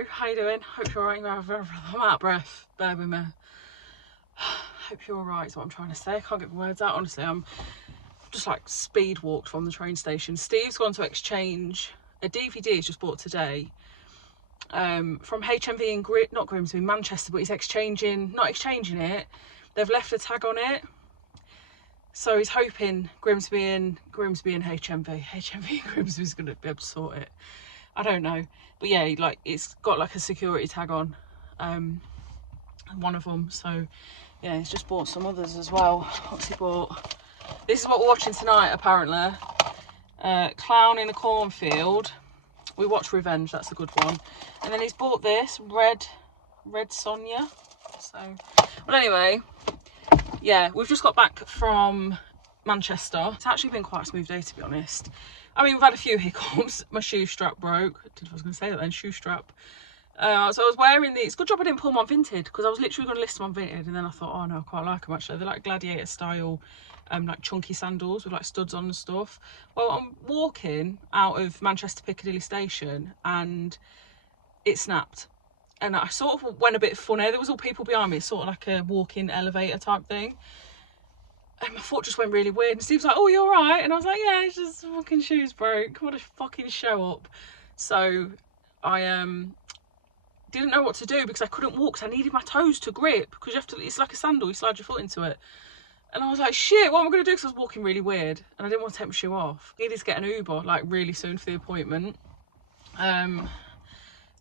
Hello, how you doing? Hope you're alright. I'm out of breath, bear with me. Hope you're alright is what I'm trying to say. I can't get the words out, honestly. I'm just like speed walked from the train station. Steve's gone to exchange a DVD he's just bought today from HMV in not Grimsby, Manchester, but he's not exchanging it. They've left a tag on it. So he's hoping Grimsby and HMV and Grimsby's going to be able to sort it. I don't know, but yeah, like it's got like a security tag on one of them. So yeah, he's just bought some others as well. What's he bought? This is what we're watching tonight, apparently. Clown in the Cornfield. We watch Revenge, that's a good one. And then he's bought this Red Sonja. So, well, anyway, yeah, we've just got back from Manchester. It's actually been quite a smooth day, to be honest. I mean, we've had a few hiccups. My shoe strap broke. I don't know if I was going to say that then, shoe strap. So I was wearing these. Good job I didn't pull them on Vinted, because I was literally going to list them on Vinted, and then I thought, oh no, I quite like them actually. They're like gladiator style, like chunky sandals with like studs on and stuff. Well, I'm walking out of Manchester Piccadilly station and it snapped. And I sort of went a bit funny. There was all people behind me. It's sort of like a walk-in elevator type thing. And my foot just went really weird. And Steve's like, oh, you're all right? And I was like, yeah, it's just fucking shoes broke. What a fucking show up. So I didn't know what to do because I couldn't walk, because I needed my toes to grip, because you have to, it's like a sandal, you slide your foot into it. And I was like, shit, what am I going to do? Because I was walking really weird and I didn't want to take my shoe off. I needed to get an Uber like really soon for the appointment.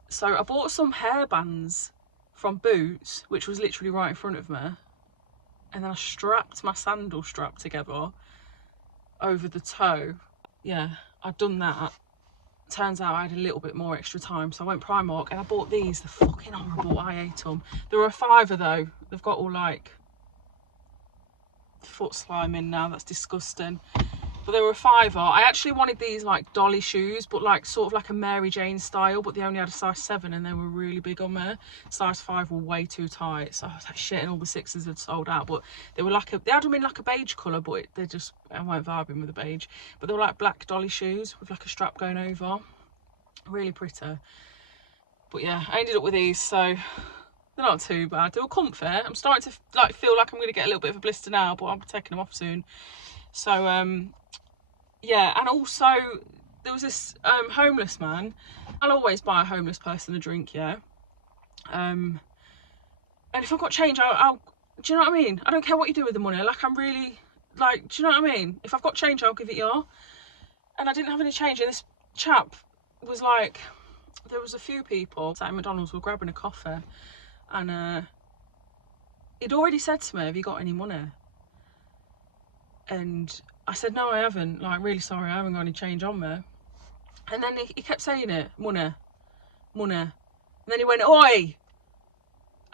So I bought some hairbands from Boots, which was literally right in front of me. And then I strapped my sandal strap together over the toe. Yeah, I'd done that. Turns out I had a little bit more extra time, so I went Primark and I bought these. They're fucking horrible. I ate them. They were a £5 though. They've got all like foot slime in now. That's disgusting. But they were a £5. I actually wanted these like dolly shoes, but like sort of like a Mary Jane style, but they only had a size 7 and they were really big on me. Size 5 were way too tight, so I was like, shit, and all the 6s had sold out. But they were like they had them in like a beige colour, but I weren't vibing with the beige. But they were like black dolly shoes with like a strap going over. Really pretty. But yeah, I ended up with these, so they're not too bad. They were comfy. I'm starting to like feel like I'm going to get a little bit of a blister now, but I'm taking them off soon. So yeah, and also there was this homeless man. I'll always buy a homeless person a drink, yeah. And if I've got change, I'll do you know what I mean? I don't care what you do with the money. Like, I'm really like, do you know what I mean? If I've got change, I'll give it you. And I didn't have any change, and this chap was like, there was a few people at McDonald's were grabbing a coffee, and he'd already said to me, have you got any money? And I said, no, I haven't. Like, really sorry, I haven't got any change on me. And then he kept saying it, money. And then he went, oi!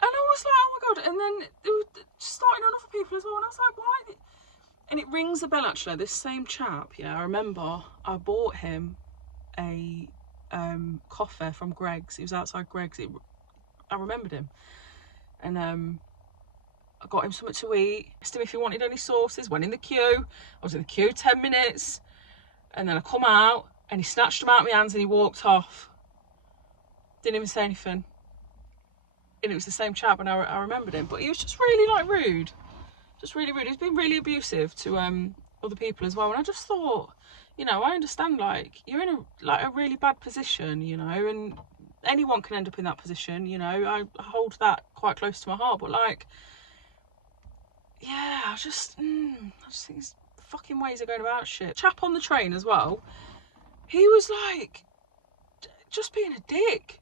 And I was like, oh my God. And then they were starting on other people as well. And I was like, why? And it rings a bell, actually. This same chap, yeah, I remember I bought him a coffee from Greggs. He was outside Greggs. I remembered him. And I got him something to eat, asked him if he wanted any sauces, went in the queue. I was in the queue 10 minutes, and then I come out and he snatched them out of my hands and he walked off. Didn't even say anything. And it was the same chap, and I remembered him, but he was just really like rude. Just really rude. He's been really abusive to other people as well. And I just thought, you know, I understand, like, you're in a really bad position, you know, and anyone can end up in that position, you know. I hold that quite close to my heart, but like, yeah, I just think these fucking ways of going about shit. Chap on the train as well, he was like, just being a dick.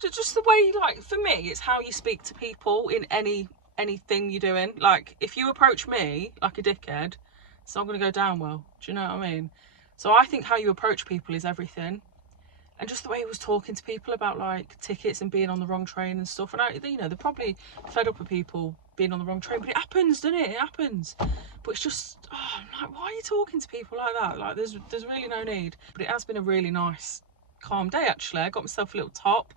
Just the way, like, for me, it's how you speak to people in anything you're doing. Like, if you approach me like a dickhead, it's not going to go down well. Do you know what I mean? So I think how you approach people is everything. And just the way he was talking to people about like tickets and being on the wrong train and stuff. And you know, they're probably fed up with people being on the wrong train, but it happens, doesn't it? It happens. But it's just, oh, I'm like, why are you talking to people like that? Like, there's really no need. But it has been a really nice, calm day, actually. I got myself a little top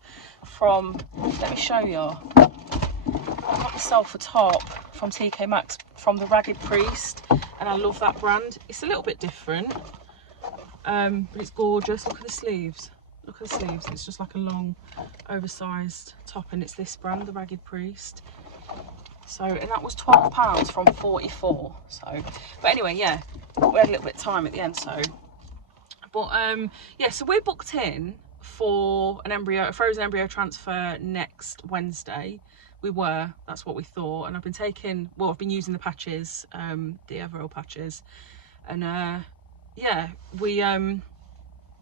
from, let me show you. I got myself a top from TK Maxx from the Ragged Priest, and I love that brand. It's a little bit different, but it's gorgeous. Look at the sleeves. Look at the sleeves. It's just like a long, oversized top, and it's this brand, the Ragged Priest. So, and that was £12 from 44. So, but anyway, yeah, we had a little bit of time at the end. So, but yeah, so we're booked in for a frozen embryo transfer next Wednesday. That's what we thought. And I've been using the patches, the Everall patches, and yeah, we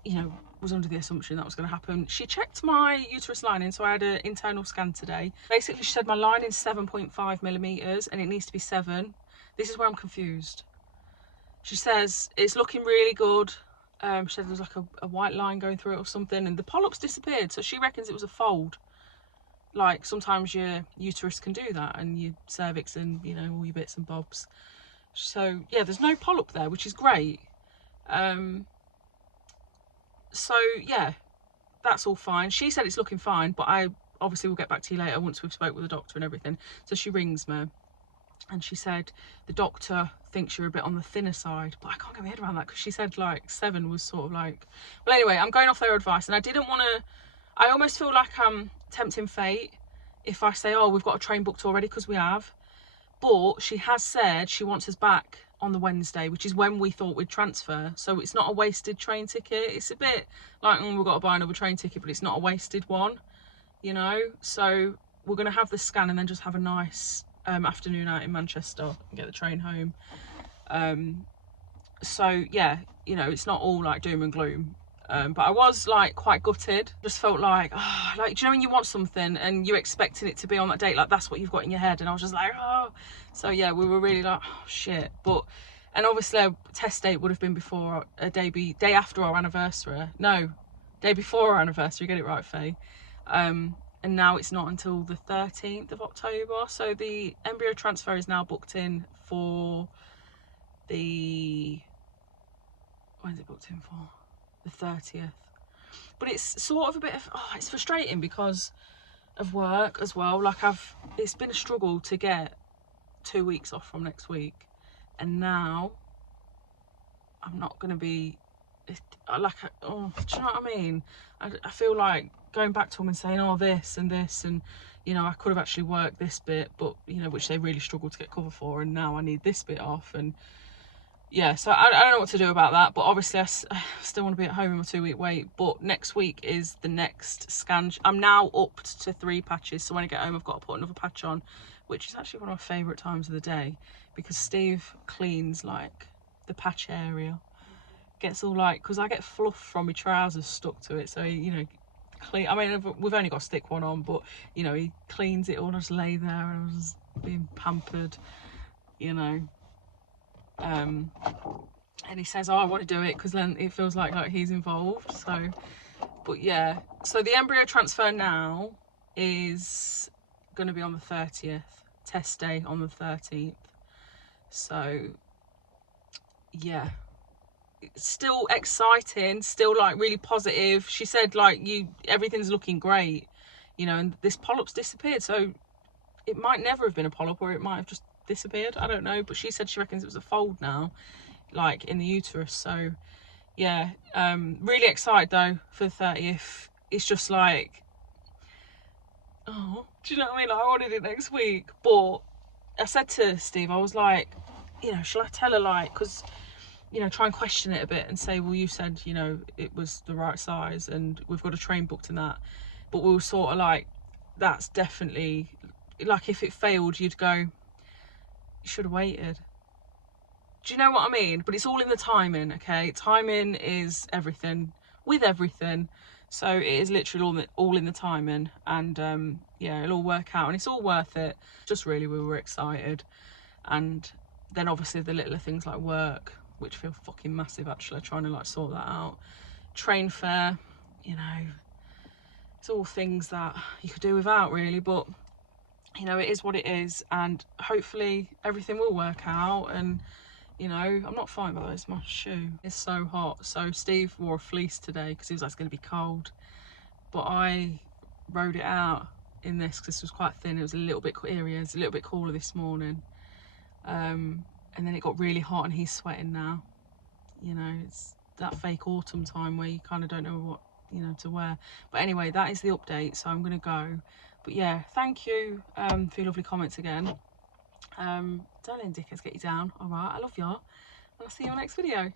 you know, was under the assumption that was going to happen. She checked my uterus lining, so I had an internal scan today. Basically, she said my lining's 7.5 millimeters and it needs to be 7. This is where I'm confused. She says it's looking really good. She said there was like a white line going through it or something, and the polyps disappeared, so she reckons it was a fold. Like, sometimes your uterus can do that, and your cervix and, you know, all your bits and bobs. So yeah, there's no polyp there, which is great. So yeah, that's all fine. She said it's looking fine, but I obviously will get back to you later once we've spoke with the doctor and everything. So she rings me and she said the doctor thinks you're a bit on the thinner side, but I can't get my head around that because she said like 7 was sort of like, well, anyway, I'm going off their advice, and I almost feel like I'm tempting fate if I say, oh, we've got a train booked already, because we have. But she has said she wants us back on the Wednesday, which is when we thought we'd transfer. So it's not a wasted train ticket. It's a bit like, we've got to buy another train ticket, but it's not a wasted one, you know? So we're going to have the scan and then just have a nice afternoon out in Manchester and get the train home. So yeah, you know, it's not all like doom and gloom. But I was like quite gutted. Just felt like, oh, like, do you know when you want something and you're expecting it to be on that date, like that's what you've got in your head, and I was just like, oh. So yeah, we were really like, oh shit. But, and obviously a test date would have been before day after our anniversary. No, day before our anniversary, get it right, Faye. And now it's not until the 13th of October. So the embryo transfer is now booked in for when's it booked in for? The 30th. But it's sort of a bit of, it's frustrating because of work as well. Like it's been a struggle to get 2 weeks off from next week, and now I'm not going to be like, do you know what I mean? I feel like going back to them and saying, oh, this and this, and you know, I could have actually worked this bit, but you know, which they really struggled to get cover for, and now I need this bit off. And yeah, so I don't know what to do about that, but obviously I still want to be at home in my 2-week wait. But next week is the next scan. I'm now up to 3 patches, so when I get home I've got to put another patch on, which is actually one of my favourite times of the day, because Steve cleans like the patch area, gets all like, because I get fluff from my trousers stuck to it, so you know, clean. I mean, we've only got to stick one on, but you know, he cleans it all. I just lay there and I was being pampered, you know. And he says, oh, I want to do it because then it feels like he's involved. So, but yeah, so the embryo transfer now is going to be on the 30th, test day on the 13th. So yeah, it's still exciting, still like really positive. She said like, everything's looking great, you know, and this polyp's disappeared, so it might never have been a polyp, or it might have just disappeared, I don't know. But she said she reckons it was a fold now, like in the uterus. So yeah, really excited though for the 30th. It's just like, oh, do you know what I mean? Like, I wanted it next week, but I said to Steve, I was like, you know, shall I tell her, like, because, you know, try and question it a bit and say, well, you said, you know, it was the right size and we've got a train booked in that. But we were sort of like, that's definitely, like, if it failed, you'd go, you should have waited. Do you know what I mean? But it's all in the timing, okay? Timing is everything, with everything. So it is literally all in the timing. And yeah, it'll all work out and it's all worth it. Just really, we were excited. And then obviously the littler things like work, which feel fucking massive actually, trying to like sort that out. Train fare, you know, it's all things that you could do without really, but you know, it is what it is, and hopefully everything will work out. And you know, I'm not fine by the way, it's my shoe. It's so hot. So Steve wore a fleece today because he was like, it's going to be cold. But I rode it out in this because this was quite thin. It was a little bit area. It's a little bit cooler this morning. And then it got really hot and he's sweating now. You know, it's that fake autumn time where you kind of don't know what you know, to wear. But anyway, that is the update, so I'm gonna go. But yeah, thank you for your lovely comments again. Don't let dickheads get you down. All right, I love y'all, and I'll see you in the next video.